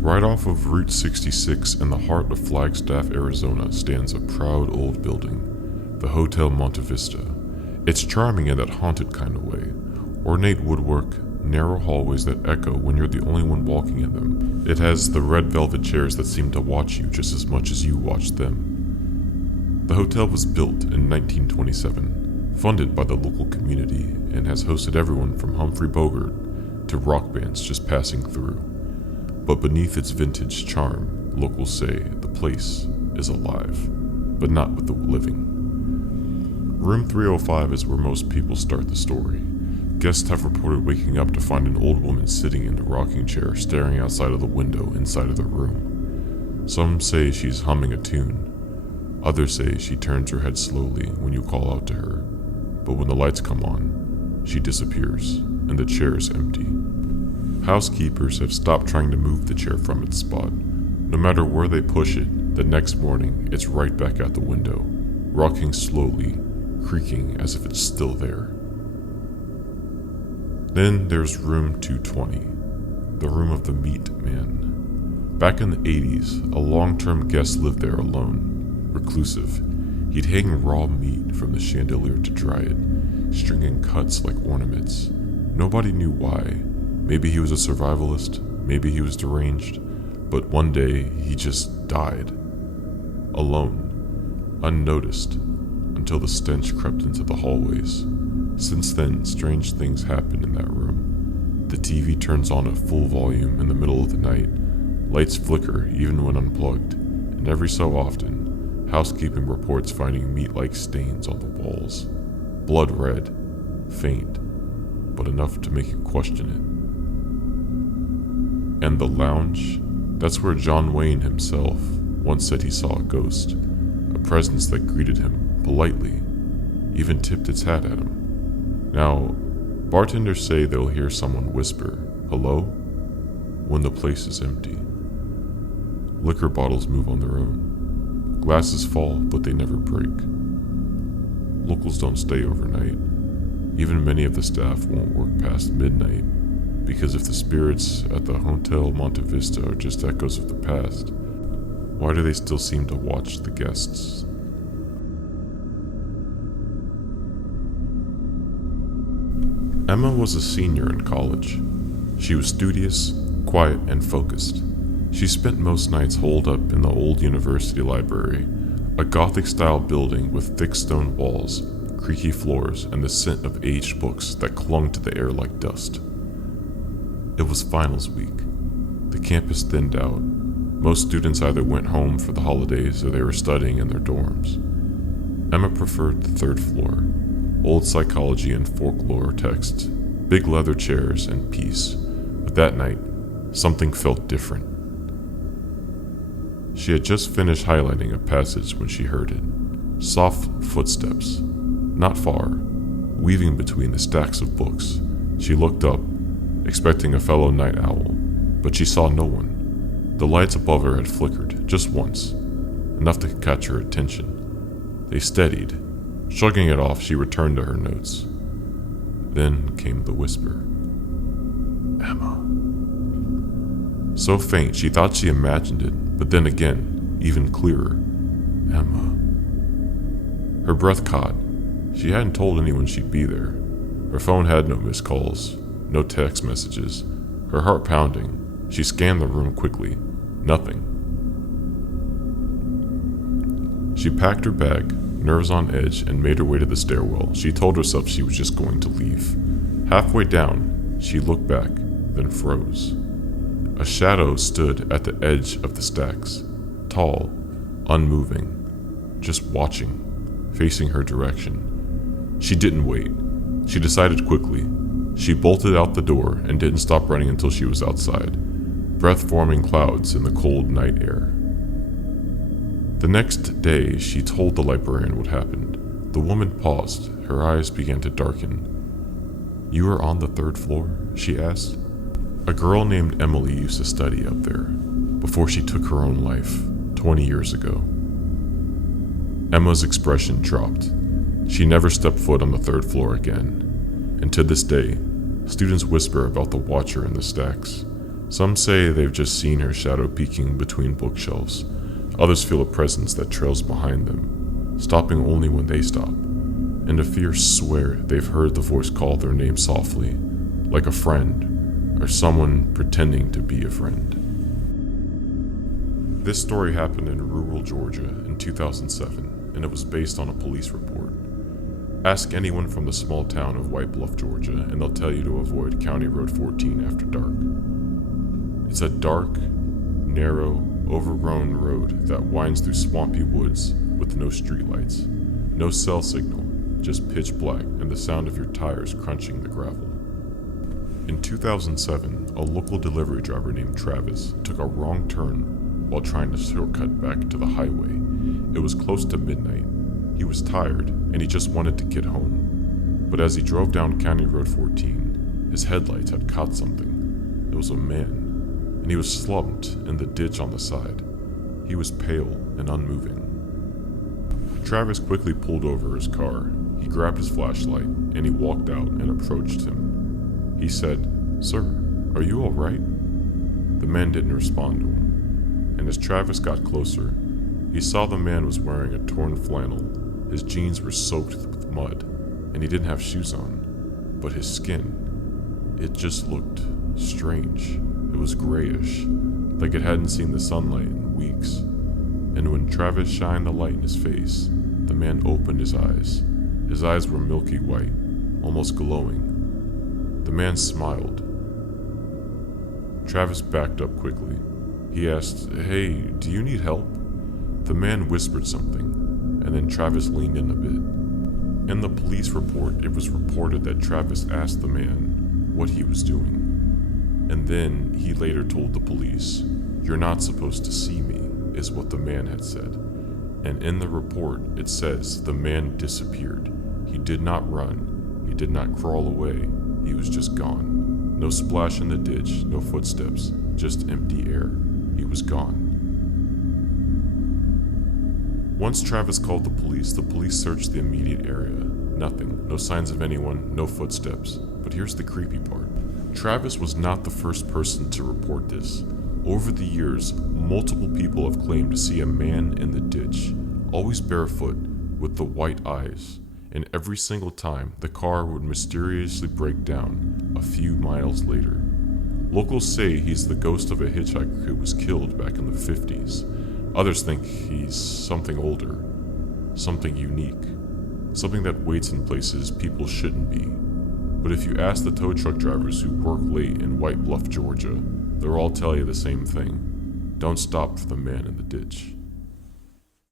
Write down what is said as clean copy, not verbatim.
Right off of Route 66 in the heart of Flagstaff, Arizona, stands a proud old building, the Hotel Monte Vista. It's charming in that haunted kind of way. Ornate woodwork, narrow hallways that echo when you're the only one walking in them. It has the red velvet chairs that seem to watch you just as much as you watch them. The hotel was built in 1927, funded by the local community, and has hosted everyone from Humphrey Bogart to rock bands just passing through. But beneath its vintage charm, locals say the place is alive, but not with the living. Room 305 is where most people start the story. Guests have reported waking up to find an old woman sitting in a rocking chair staring outside of the window inside of the room. Some say she's humming a tune. Others say she turns her head slowly when you call out to her, but when the lights come on, she disappears and the chair is empty. Housekeepers have stopped trying to move the chair from its spot. No matter where they push it, the next morning it's right back at the window, rocking slowly, creaking as if it's still there. Then there's room 220, the room of the meat man. Back in the 80s, a long-term guest lived there alone, reclusive. He'd hang raw meat from the chandelier to dry it, stringing cuts like ornaments. Nobody knew why. Maybe he was a survivalist, maybe he was deranged, but one day he just died. Alone, unnoticed, until the stench crept into the hallways. Since then, strange things happen in that room. The TV turns on at full volume in the middle of the night. Lights flicker even when unplugged, and every so often, housekeeping reports finding meat-like stains on the walls. Blood red, faint, but enough to make you question it. And the lounge? That's where John Wayne himself once said he saw a ghost, a presence that greeted him politely, even tipped its hat at him. Now, bartenders say they'll hear someone whisper, "Hello?" when the place is empty. Liquor bottles move on their own. Glasses fall, but they never break. Locals don't stay overnight. Even many of the staff won't work past midnight, because if the spirits at the Hotel Monte Vista are just echoes of the past, why do they still seem to watch the guests? Emma was a senior in college. She was studious, quiet, and focused. She spent most nights holed up in the old university library, a Gothic-style building with thick stone walls, creaky floors, and the scent of aged books that clung to the air like dust. It was finals week. The campus thinned out. Most students either went home for the holidays or they were studying in their dorms. Emma preferred the third floor. Old psychology and folklore texts, big leather chairs, and peace. But that night, something felt different. She had just finished highlighting a passage when she heard it. Soft footsteps, not far, weaving between the stacks of books. She looked up, expecting a fellow night owl, but she saw no one. The lights above her had flickered, just once, enough to catch her attention. They steadied. Shrugging it off, she returned to her notes. Then came the whisper. Emma. So faint, she thought she imagined it, but then again, even clearer. Emma. Her breath caught. She hadn't told anyone she'd be there. Her phone had no missed calls, no text messages. Her heart pounding, she scanned the room quickly. Nothing. She packed her bag, nerves on edge, and made her way to the stairwell. She told herself she was just going to leave. Halfway down, she looked back, then froze. A shadow stood at the edge of the stacks, tall, unmoving, just watching, facing her direction. She didn't wait. She decided quickly. She bolted out the door and didn't stop running until she was outside, breath-forming clouds in the cold night air. The next day, she told the librarian what happened. The woman paused. Her eyes began to darken. "You were on the third floor?" she asked. "A girl named Emily used to study up there, before she took her own life, 20 years ago." Emma's expression dropped. She never stepped foot on the third floor again. And to this day, students whisper about the watcher in the stacks. Some say they've just seen her shadow peeking between bookshelves. Others feel a presence that trails behind them, stopping only when they stop. And a fears swear they've heard the voice call their name softly, like a friend, or someone pretending to be a friend. This story happened in rural Georgia in 2007, and it was based on a police report. Ask anyone from the small town of White Bluff, Georgia, and they'll tell you to avoid County Road 14 after dark. It's a dark, narrow, overgrown road that winds through swampy woods with no streetlights, no cell signal, just pitch black and the sound of your tires crunching the gravel. In 2007, a local delivery driver named Travis took a wrong turn while trying to shortcut back to the highway. It was close to midnight. He was tired and he just wanted to get home. But as he drove down County Road 14, his headlights had caught something. It was a man, and he was slumped in the ditch on the side. He was pale and unmoving. Travis quickly pulled over his car. He grabbed his flashlight and he walked out and approached him. He said, "Sir, are you all right?" The man didn't respond to him. And as Travis got closer, he saw the man was wearing a torn flannel. His jeans were soaked with mud, and he didn't have shoes on. But his skin, it just looked strange. It was grayish, like it hadn't seen the sunlight in weeks. And when Travis shined the light in his face, the man opened his eyes. His eyes were milky white, almost glowing. The man smiled. Travis backed up quickly. He asked, "Hey, do you need help?" The man whispered something, and then Travis leaned in a bit. In the police report, it was reported that Travis asked the man what he was doing. And then he later told the police, "You're not supposed to see me," is what the man had said. And in the report, it says the man disappeared. He did not run. He did not crawl away. He was just gone. No splash in the ditch, no footsteps, just empty air. He was gone. Once Travis called the police searched the immediate area. Nothing, no signs of anyone, no footsteps. But here's the creepy part. Travis was not the first person to report this. Over the years, multiple people have claimed to see a man in the ditch, always barefoot, with the white eyes. And every single time, the car would mysteriously break down a few miles later. Locals say he's the ghost of a hitchhiker who was killed back in the 50s. Others think he's something older, something unique, something that waits in places people shouldn't be. But if you ask the tow truck drivers who work late in White Bluff, Georgia, they'll all tell you the same thing. Don't stop for the man in the ditch.